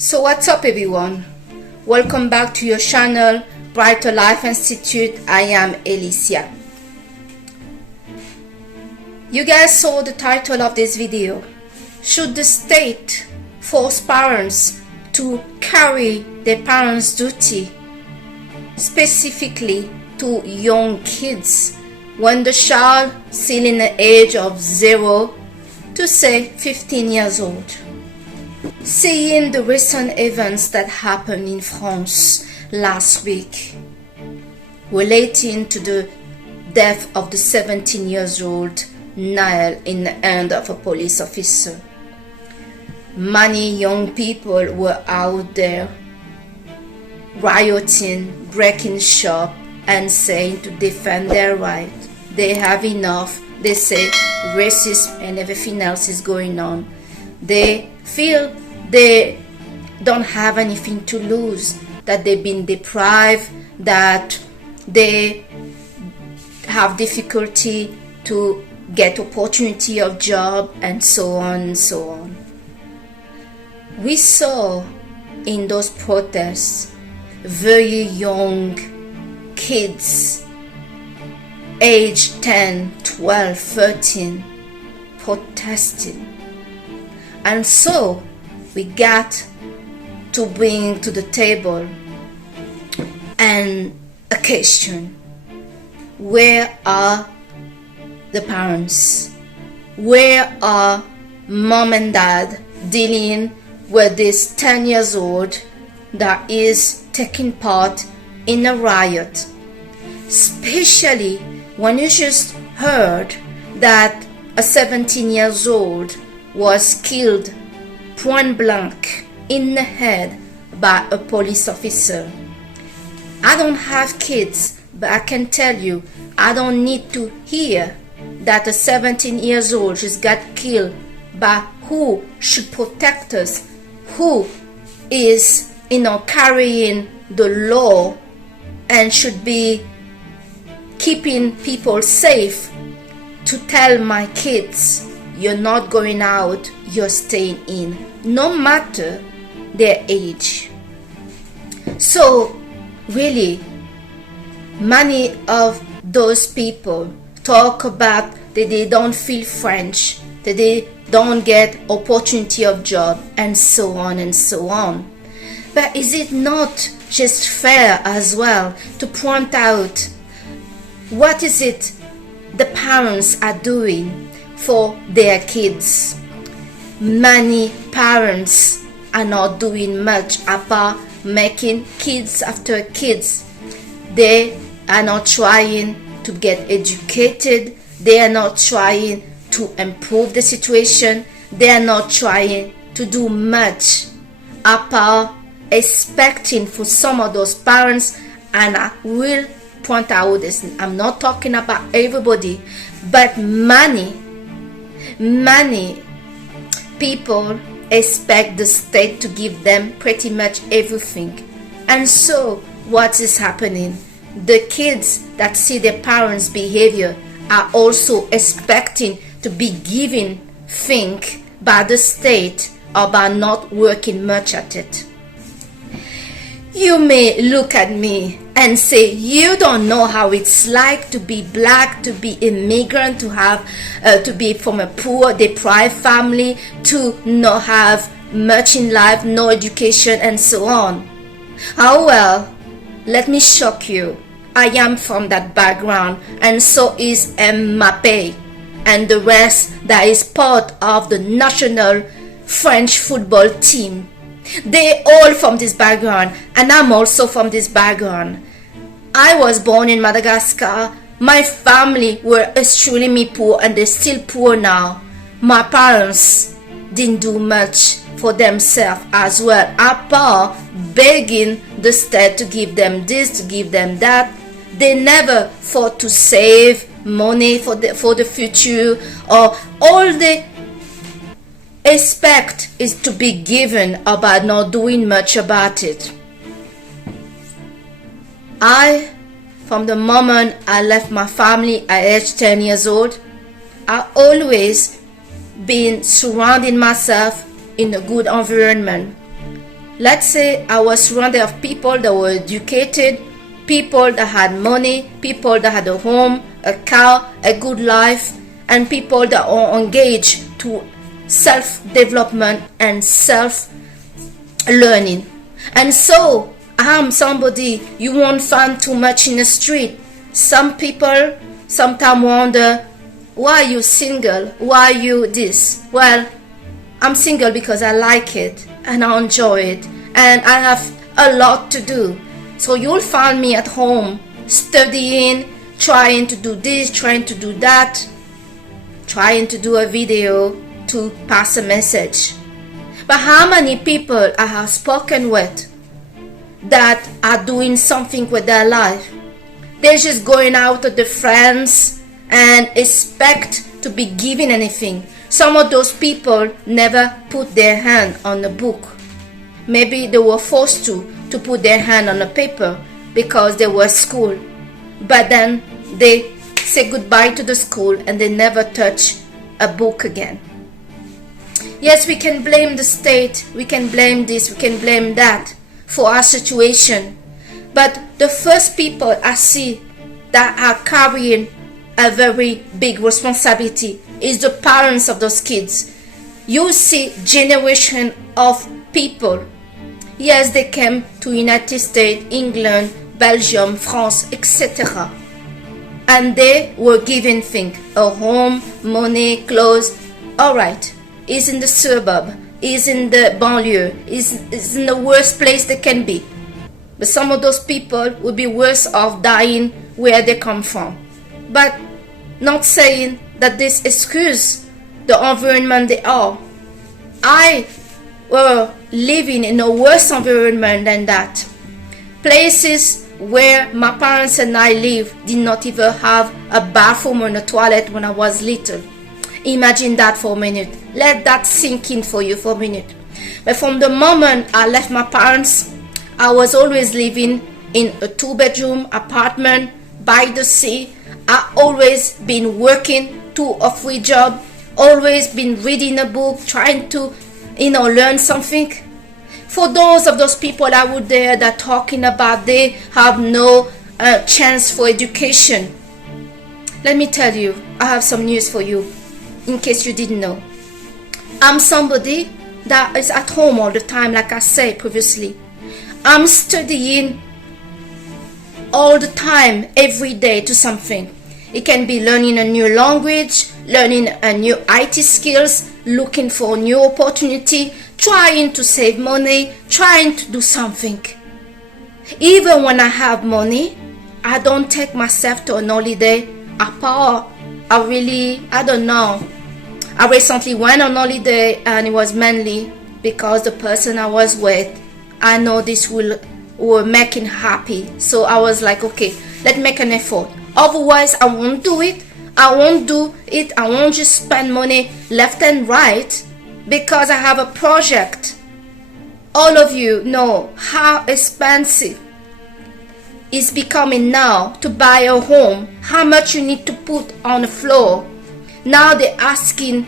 So what's up everyone? Welcome back to your channel, Brighter Life Institute. I am Alicia. You guys saw the title of this video. Should the state force parents to carry their parents' duty, specifically to young kids, when the child still in the age of 0 to say 15 years old? Seeing the recent events that happened in France last week relating to the death of the 17-year-old Nael in the hand of a police officer. Many young people were out there rioting, breaking shop and saying to defend their right. They have enough. They say racism and everything else is going on. They feel they don't have anything to lose, that they've been deprived, that they have difficulty to get opportunity of job, and so on and so on. We saw in those protests very young kids, age 10, 12, 13, protesting. And so we got to bring to the table and a question: where are the parents? Where are mom and dad dealing with this 10-year-old that is taking part in a riot? Especially when you just heard that a 17-year-old was killed point blank in the head by a police officer. I don't have kids, but I can tell you, I don't need to hear that a 17-year-old just got killed by who should protect us, who is, carrying the law and should be keeping people safe, to tell my kids, you're not going out, you're staying in, no matter their age. So really, many of those people talk about that they don't feel French, that they don't get opportunity of job, and so on and so on. But is it not just fair as well to point out what is it the parents are doing for their kids? Many parents are not doing much apart making kids after kids. They are not trying to get educated. They are not trying to improve the situation. They are not trying to do much apart expecting for some of those parents. And I will point out this, I'm not talking about everybody, but many people expect the state to give them pretty much everything. And so what is happening? The kids that see their parents' behavior are also expecting to be given things by the state or by not working much at it. You may look at me and say, you don't know how it's like to be black, to be immigrant, to have to be from a poor, deprived family, to not have much in life, no education, and so on. Oh well, let me shock you. I am from that background, and so is Mbappe and the rest that is part of the national French football team. They all from this background, and I'm also from this background. I was born in Madagascar. My family were extremely poor, and they're still poor now. My parents didn't do much for themselves as well, apart begging the state to give them this, to give them that. They never thought to save money for the future, or all they expect is to be given about not doing much about it. From the moment I left my family at age 10 years old, I always been surrounding myself in a good environment. Let's say I was surrounded of people that were educated, people that had money, people that had a home, a car, a good life, and people that are engaged to self-development and self-learning. And so I'm somebody you won't find too much in the street. Some people sometimes wonder, why are you single? Why are you this? Well, I'm single because I like it and I enjoy it and I have a lot to do. So you'll find me at home studying, trying to do this, trying to do that, trying to do a video to pass a message. But how many people I have spoken with that are doing something with their life? They're just going out with their friends and expect to be given anything. Some of those people never put their hand on a book. Maybe they were forced to put their hand on a paper because they were at school. But then they say goodbye to the school and they never touch a book again. Yes, we can blame the state, we can blame this, we can blame that for our situation. But the first people I see that are carrying a very big responsibility is the parents of those kids. You see generation of people. Yes, they came to United States, England, Belgium, France, etc. And they were given things, a home, money, clothes. Alright, is in the suburb, is in the banlieue, is in the worst place they can be. But some of those people would be worse off dying where they come from. But not saying that this excuses the environment they are. I were living in a worse environment than that. Places where my parents and I lived did not even have a bathroom or a toilet when I was little. Imagine that for a minute. Let that sink in for you for a minute. But from the moment I left my parents, I was always living in a 2-bedroom apartment by the sea. I always been working 2 or 3 jobs, always been reading a book, trying to, learn something. For those people out there that talking about they have no chance for education, let me tell you, I have some news for you, in case you didn't know. I'm somebody that is at home all the time, like I said previously. I'm studying all the time, every day to something. It can be learning a new language, learning a new IT skills, looking for a new opportunity, trying to save money, trying to do something. Even when I have money, I don't take myself to an holiday. I don't know. I recently went on holiday and it was mainly because the person I was with, I know this will make him happy. So I was like, okay, let's make an effort. Otherwise, I won't do it. I won't just spend money left and right because I have a project. All of you know how expensive it's becoming now to buy a home, how much you need to put on the floor. Now they're asking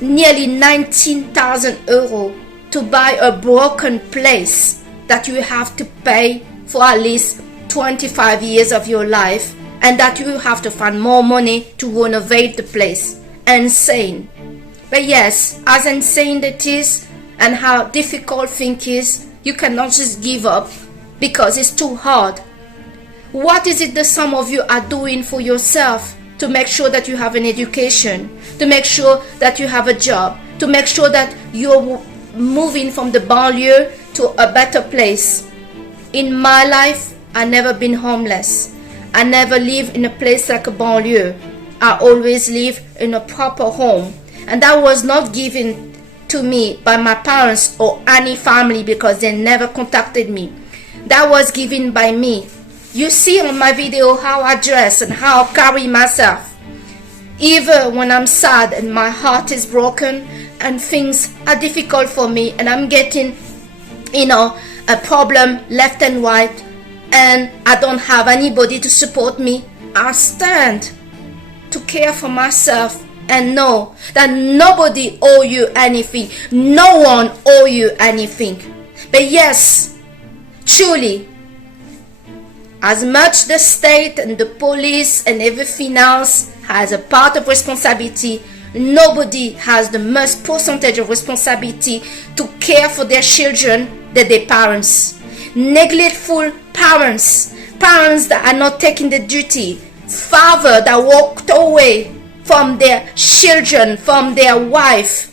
nearly 19,000 euros to buy a broken place that you have to pay for at least 25 years of your life, and that you have to find more money to renovate the place. Insane. But yes, as insane it is and how difficult things is, you cannot just give up because it's too hard. What is it that some of you are doing for yourself to make sure that you have an education, to make sure that you have a job, to make sure that you're moving from the banlieue to a better place? In my life, I never been homeless. I never lived in a place like a banlieue. I always lived in a proper home. And that was not given to me by my parents or any family because they never contacted me. That was given by me. You see on my video how I dress and how I carry myself. Even when I'm sad and my heart is broken and things are difficult for me and I'm getting, a problem left and right and I don't have anybody to support me, I stand to care for myself and know that nobody owe you anything. No one owe you anything. But yes, truly, as much the state and the police and everything else has a part of responsibility, nobody has the most percentage of responsibility to care for their children than their parents. Neglectful parents, parents that are not taking the duty, father that walked away from their children, from their wife,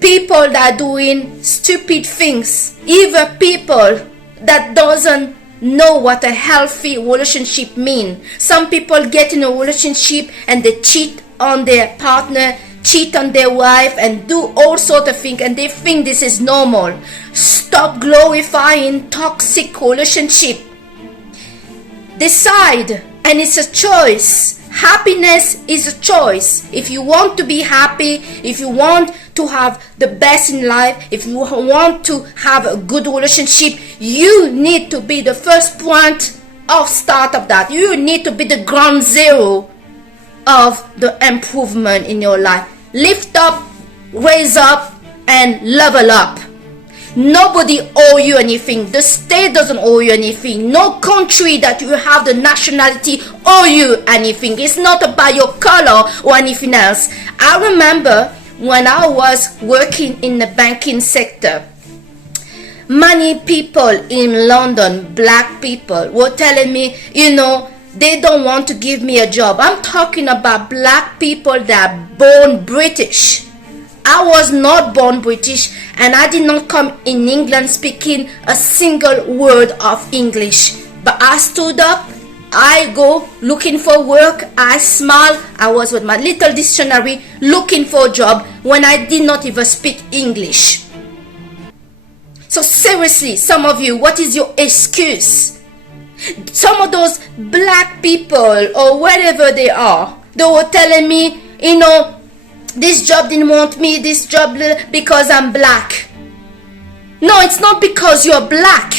people that are doing stupid things, even people that doesn't know what a healthy relationship means. Some people get in a relationship and they cheat on their partner, cheat on their wife, and do all sorts of things, and they think this is normal. Stop glorifying toxic relationship. Decide, and it's a choice. Happiness is a choice. If you want to be happy, if you want to have the best in life, if you want to have a good relationship, you need to be the first point of start of that. You need to be the ground zero of the improvement in your life. Lift up, raise up, and level up. Nobody owe you anything. The state doesn't owe you anything. No country that you have the nationality owe you anything. It's not about your color or anything else. I remember when I was working in the banking sector, many people in London, black people, were telling me, they don't want to give me a job. I'm talking about black people that are born British. I was not born British, and I did not come in England speaking a single word of English. But I stood up, I go looking for work, I smile, I was with my little dictionary looking for a job when I did not even speak English. So seriously, some of you, what is your excuse? Some of those black people or whatever they are, they were telling me, this job didn't want me, this job because I'm black. No, it's not because you're black.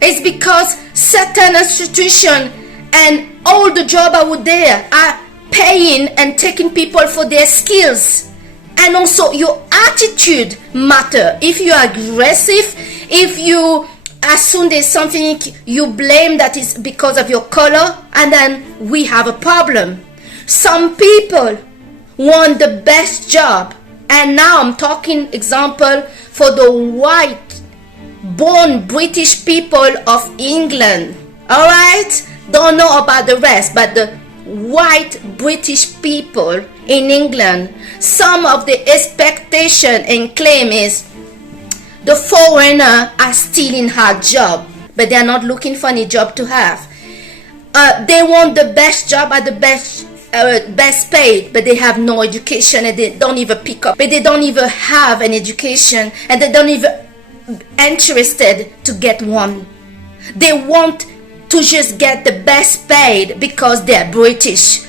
It's because certain institutions and all the jobs out there are paying and taking people for their skills. And also your attitude matter. If you are aggressive, if you as soon there's something you blame that is because of your color, and then we have a problem. Some people want the best job, and now I'm talking example for the white born British people of England. All right, don't know about the rest, but the white British people in England, some of the expectation and claim is the foreigner are stealing her job, but they are not looking for any job to have. They want the best job at the best paid, but they have no education, and they don't even pick up, but they don't even have an education, and they don't even interested to get one. They want to just get the best paid because they're British.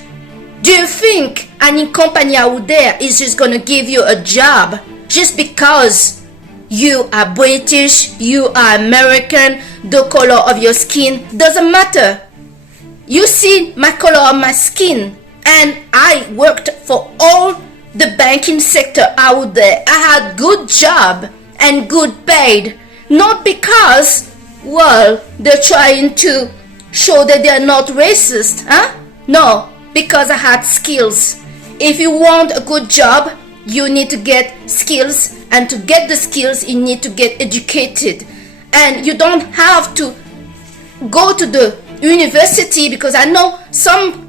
Do you think any company out there is just going to give you a job just because you are British, you are American, the color of your skin doesn't matter? You see my color of my skin, and I worked for all the banking sector out there. I had good job and good paid, not because, well, they're trying to show that they're not racist, huh? No, because I had skills. If you want a good job, you need to get skills, and to get the skills, you need to get educated. And you don't have to go to the university, because I know some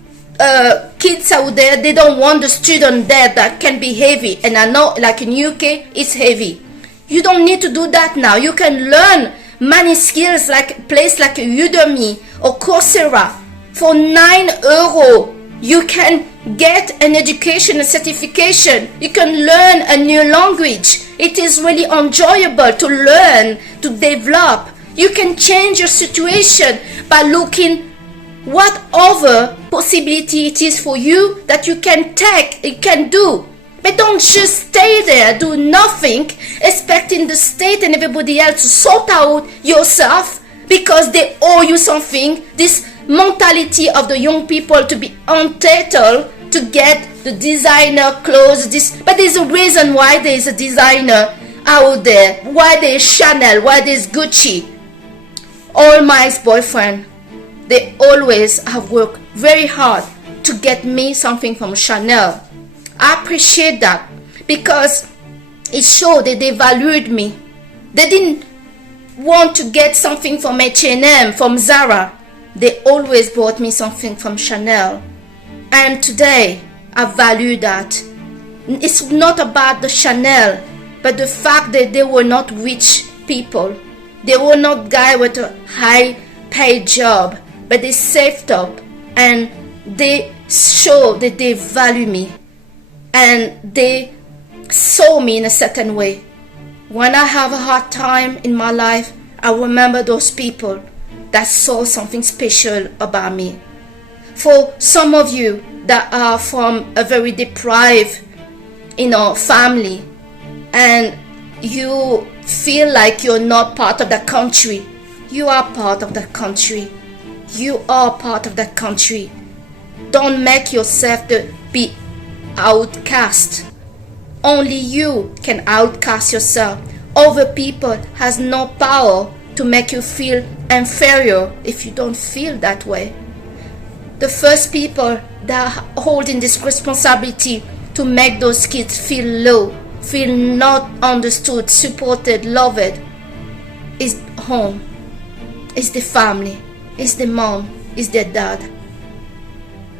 kids out there, they don't want the student there that can be heavy, and I know like in UK it's heavy. You don't need to do that now. You can learn many skills like a place like Udemy or Coursera. For €9 you can get an education, a certification. You can learn a new language. It is really enjoyable to learn, to develop. You can change your situation by looking what other possibility it is for you that you can take, you can do. But don't just stay there, do nothing, expecting the state and everybody else to sort out yourself because they owe you something. This mentality of the young people to be entitled to get the designer clothes, but there's a reason why there is a designer. out there? Why there's Chanel? Why there's Gucci? All my ex-boyfriend, they always have worked very hard to get me something from Chanel. I appreciate that because it showed that they valued me. They didn't want to get something from H&M, from Zara. They always bought me something from Chanel. And today, I value that. It's not about the Chanel, but the fact that they were not rich people. They were not guys with a high paid job, but they saved up and they show that they value me and they saw me in a certain way. When I have a hard time in my life, I remember those people that saw something special about me. For some of you that are from a very deprived, family, and you feel like you're not part of that country, you are part of that country. You are part of that country. Don't make yourself to be outcast. Only you can outcast yourself. Other people has no power to make you feel inferior if you don't feel that way. The first people that are holding this responsibility to make those kids feel low, feel not understood, supported, loved, is home, is the family, is the mom, is the dad.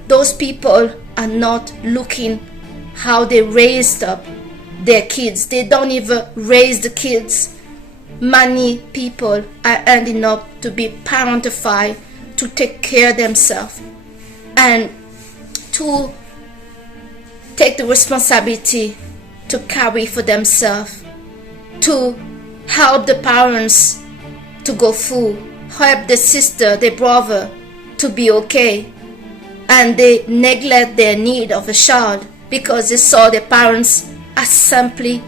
Those people are not looking how they raised up their kids. They don't even raise the kids. Many people are ending up to be parentified, to take care of themselves and to take the responsibility to carry for themselves, to help the parents to go through, help the sister, the brother to be okay, and they neglect their need of a child because they saw the parents are simply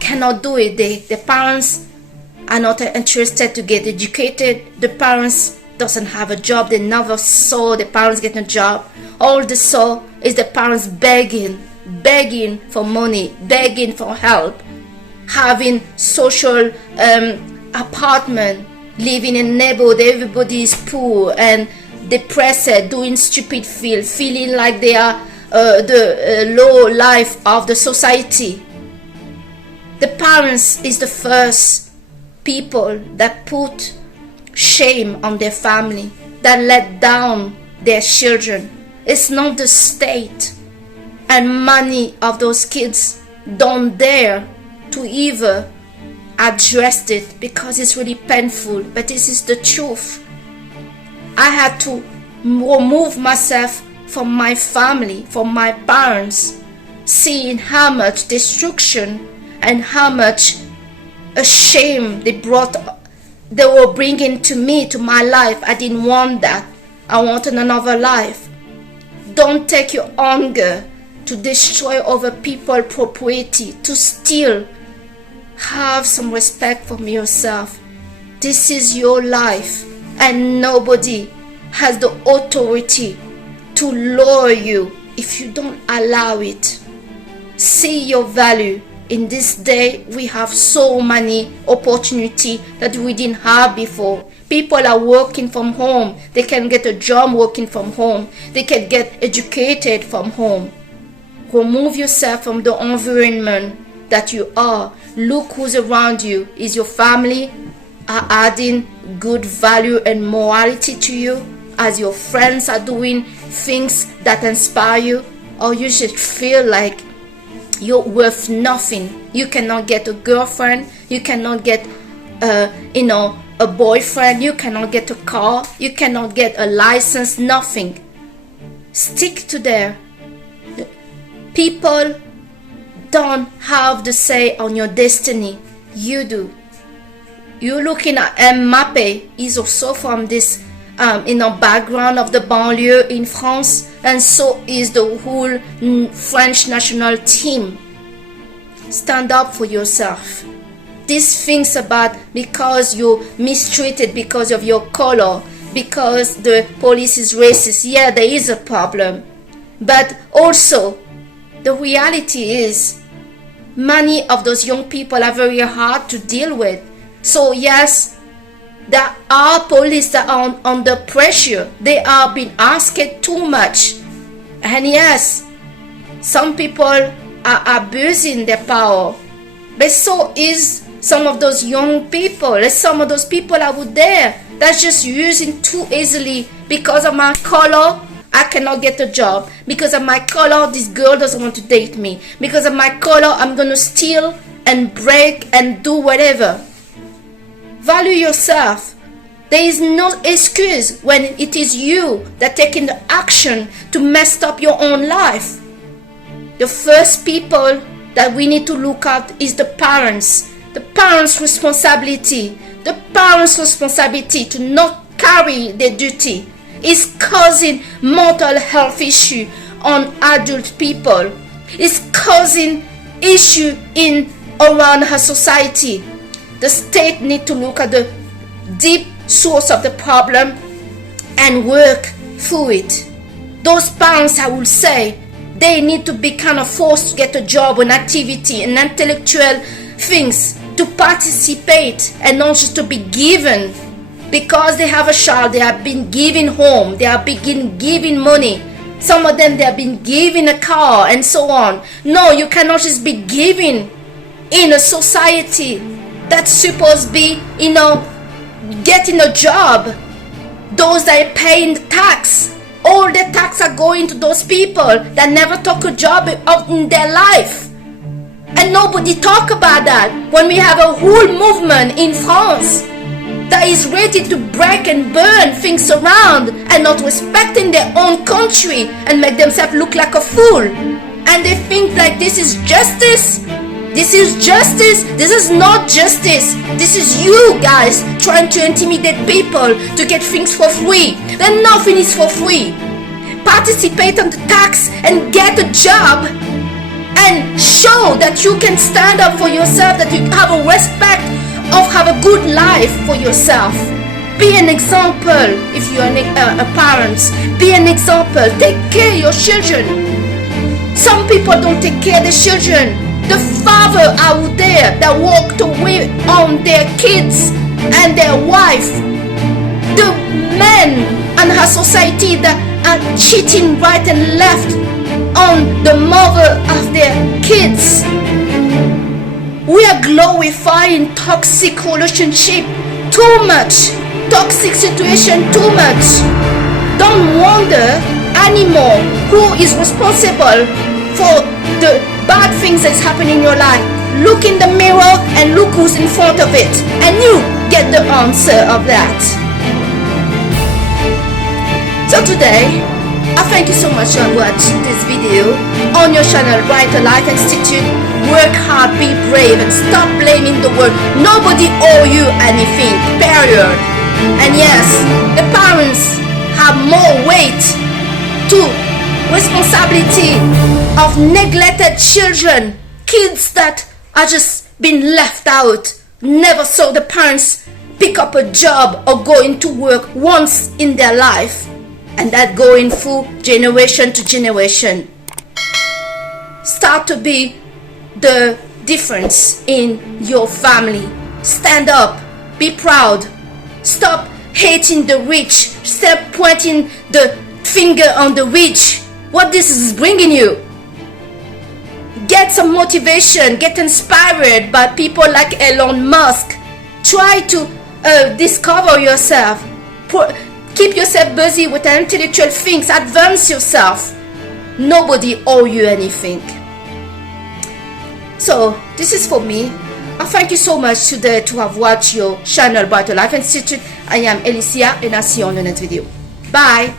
cannot do it. The parents are not interested to get educated. The parents doesn't have a job. They never saw the parents getting a job. All they saw is the parents begging for money, begging for help, having social apartment, living in a neighborhood. Everybody is poor and depressed, doing stupid feeling like they are the low life of the society. The parents is the first people that put shame on their family, that let down their children. It's not the state, and many of those kids don't dare to even address it because it's really painful, but this is the truth. I had to remove myself from my family, from my parents, seeing how much destruction and how much shame they were bringing to me, to my life. I didn't want that. I wanted another life. Don't take your anger to destroy other people's property, to steal. Have some respect for yourself. This is your life, and nobody has the authority to lower you if you don't allow it. See your value. In this day, we have so many opportunities that we didn't have before. People are working from home. They can get a job working from home. They can get educated from home. Remove yourself from the environment that you are. Look who's around you. Is your family are adding good value and morality to you? As your friends are doing things that inspire you? Or you just feel like you're worth nothing? You cannot get a girlfriend. You cannot get a boyfriend. You cannot get a car. You cannot get a license. Nothing. Stick to there. People don't have the say on your destiny. You do. You're looking at Mbappe. He's also from this background of the banlieue in France, and so is the whole French national team. Stand up for yourself. These things about because you're mistreated because of your color, because the police is racist, yeah, there is a problem. But also, the reality is many of those young people are very hard to deal with. So yes, there are police that are under pressure. They are being asked too much. And yes, some people are abusing their power. But so is some of those young people. And some of those people out there that's just using too easily. Because of my color, I cannot get a job. Because of my color, this girl doesn't want to date me. Because of my color, I'm going to steal and break and do whatever. Value yourself. There is no excuse when it is you that taking the action to mess up your own life. The first people that we need to look at is the parents. The parents' responsibility. The parents' responsibility to not carry their duty is causing mental health issue on adult people. It's causing issue in around her society. The state need to look at the deep source of the problem and work through it. Those parents, I will say, they need to be kind of forced to get a job, an activity, an intellectual things to participate and not just to be given. Because they have a child, they have been given home, they are being given money. Some of them, they have been given a car and so on. No, you cannot just be given in a society that's supposed to be, getting a job. Those that are paying the tax, all the tax are going to those people that never took a job in their life. And nobody talk about that when we have a whole movement in France that is ready to break and burn things around and not respecting their own country and make themselves look like a fool. And they think like this is justice. This is justice. This is not justice. This is you guys trying to intimidate people to get things for free. Then nothing is for free. Participate on the tax and get a job and show that you can stand up for yourself, that you have a respect of have a good life for yourself. Be an example if you are a parent. Be an example. Take care of your children. Some people don't take care of their children. The father out there that walked away on their kids and their wife. The men and her society that are cheating right and left on the mother of their kids. We are glorifying toxic relationship too much. Toxic situation too much. Don't wonder anymore who is responsible for the bad things that's happening in your life. Look in the mirror and look who's in front of it, and you get the answer of that. So today, I thank you so much for watching this video on your channel Riot Life Institute. Work hard, be brave, and stop blaming the world. Nobody owe you anything, period. And yes, the parents have more weight to responsibility of neglected children, kids that are just been left out, never saw the parents pick up a job or go into work once in their life, and that going through generation to generation. Start to be the difference in your family. Stand up, be proud, stop hating the rich, stop pointing the finger on the rich. What this is bringing you. Get some motivation, get inspired by people like Elon Musk. Try to discover yourself. Keep yourself busy with intellectual things. Advance yourself. Nobody owe you anything. So this is for me. I thank you so much today to have watched your channel Riot Life Institute. I am Alicia and I'll see you on the next video. Bye.